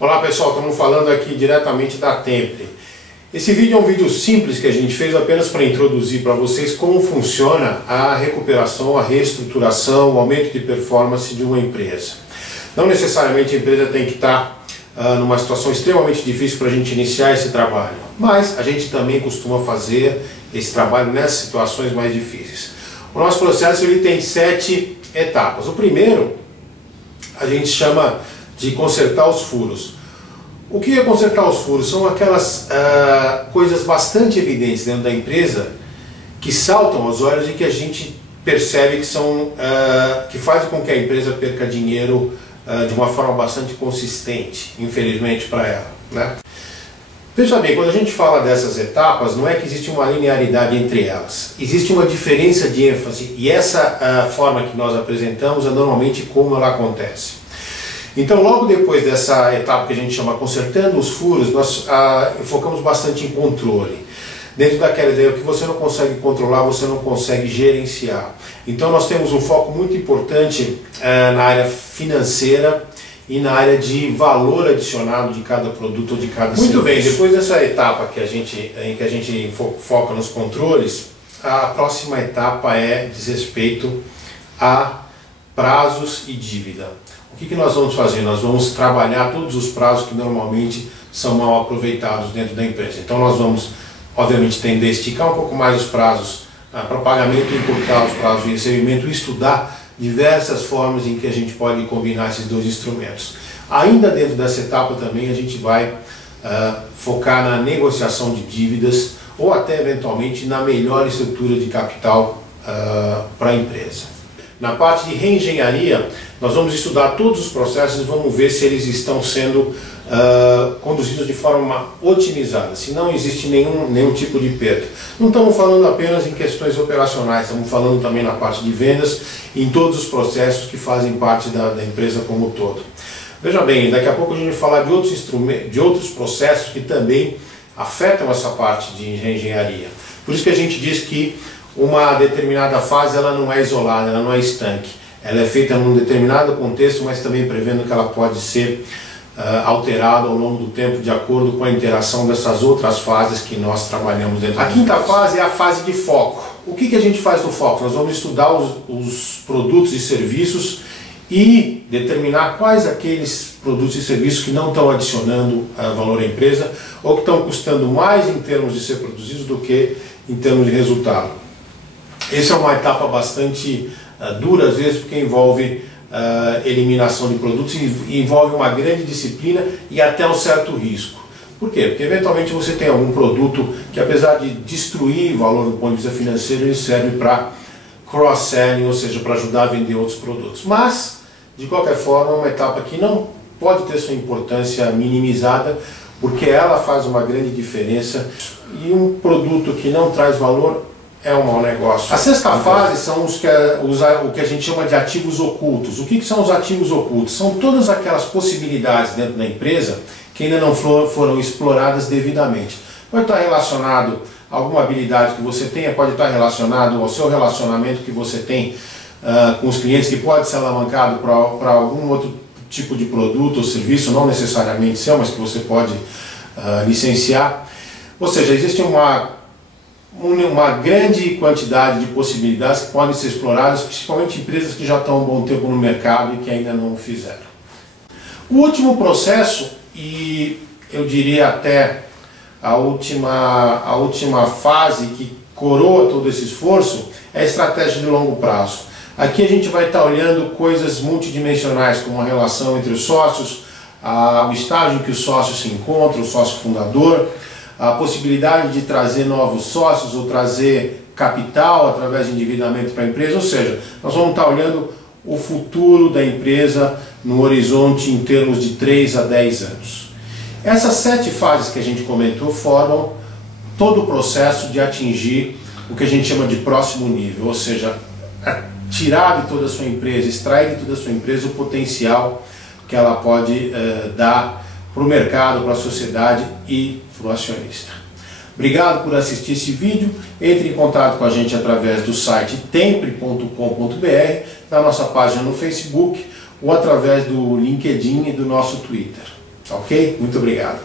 Olá pessoal, estamos falando aqui diretamente da Tempre. Esse vídeo é um vídeo simples que a gente fez apenas para introduzir para vocês como funciona a recuperação, a reestruturação, o aumento de performance de uma empresa. Não necessariamente a empresa tem que estar numa situação extremamente difícil para a gente iniciar esse trabalho, mas a gente também costuma fazer esse trabalho nessas situações mais difíceis. O nosso processo ele tem 7 etapas. O primeiro a gente chama de consertar os furos. O que é consertar os furos? São aquelas coisas bastante evidentes dentro da empresa que saltam aos olhos e que a gente percebe que são que fazem com que a empresa perca dinheiro de uma forma bastante consistente, infelizmente para ela, né? Veja bem, quando a gente fala dessas etapas, não é que existe uma linearidade entre elas. Existe uma diferença de ênfase e essa forma que nós apresentamos é normalmente como ela acontece. Então, logo depois dessa etapa que a gente chama consertando os furos, nós focamos bastante em controle. Dentro daquela ideia, o que você não consegue controlar, você não consegue gerenciar. Então, nós temos um foco muito importante na área financeira e na área de valor adicionado de cada produto ou de cada serviço. Muito bem, depois dessa etapa em que a gente foca nos controles, a próxima etapa diz respeito a prazos e dívida. O que nós vamos fazer? Nós vamos trabalhar todos os prazos que normalmente são mal aproveitados dentro da empresa. Então nós vamos, obviamente, tender a esticar um pouco mais os prazos para pagamento, encurtar os prazos de recebimento e estudar diversas formas em que a gente pode combinar esses dois instrumentos. Ainda dentro dessa etapa também a gente vai focar na negociação de dívidas ou até eventualmente na melhor estrutura de capital para a empresa. Na parte de reengenharia, nós vamos estudar todos os processos e vamos ver se eles estão sendo conduzidos de forma otimizada, se não existe nenhum tipo de perda. Não estamos falando apenas em questões operacionais, estamos falando também na parte de vendas e em todos os processos que fazem parte da empresa como um todo. Veja bem, daqui a pouco a gente vai falar de outros instrumentos, de outros processos que também afetam essa parte de reengenharia. Por isso que a gente diz que uma determinada fase ela não é isolada, ela não é estanque. Ela é feita num determinado contexto, mas também prevendo que ela pode ser alterada ao longo do tempo de acordo com a interação dessas outras fases que nós trabalhamos dentro. A quinta fase é a fase de foco. O que a gente faz no foco? Nós vamos estudar os produtos e serviços e determinar quais aqueles produtos e serviços que não estão adicionando valor à empresa ou que estão custando mais em termos de ser produzidos do que em termos de resultado. Essa é uma etapa bastante dura às vezes porque envolve eliminação de produtos e envolve uma grande disciplina e até um certo risco. Por quê? Porque eventualmente você tem algum produto que apesar de destruir valor do ponto de vista financeiro, ele serve para cross-selling, ou seja, para ajudar a vender outros produtos. Mas, de qualquer forma, é uma etapa que não pode ter sua importância minimizada, porque ela faz uma grande diferença e um produto que não traz valor é um mau negócio. A sexta fase são o que a gente chama de ativos ocultos. O que são os ativos ocultos? São todas aquelas possibilidades dentro da empresa que ainda não foram exploradas devidamente. Pode estar relacionado a alguma habilidade que você tenha, pode estar relacionado ao seu relacionamento que você tem com os clientes, que pode ser alavancado para algum outro tipo de produto ou serviço, não necessariamente seu, mas que você pode licenciar. Ou seja, existe uma grande quantidade de possibilidades que podem ser exploradas, principalmente empresas que já estão há um bom tempo no mercado e que ainda não o fizeram. O último processo, e eu diria até a última fase que coroa todo esse esforço, é a estratégia de longo prazo. Aqui a gente vai estar olhando coisas multidimensionais, como a relação entre os sócios, o estágio em que o sócio se encontra, o sócio fundador, a possibilidade de trazer novos sócios ou trazer capital através de endividamento para a empresa, ou seja, nós vamos estar olhando o futuro da empresa no horizonte em termos de 3 a 10 anos. Essas 7 fases que a gente comentou formam todo o processo de atingir o que a gente chama de próximo nível, ou seja, tirar de toda a sua empresa, extrair de toda a sua empresa o potencial que ela pode dar para o mercado, para a sociedade e para o acionista. Obrigado por assistir esse vídeo. Entre em contato com a gente através do site tempre.com.br, da nossa página no Facebook ou através do LinkedIn e do nosso Twitter. Ok? Muito obrigado.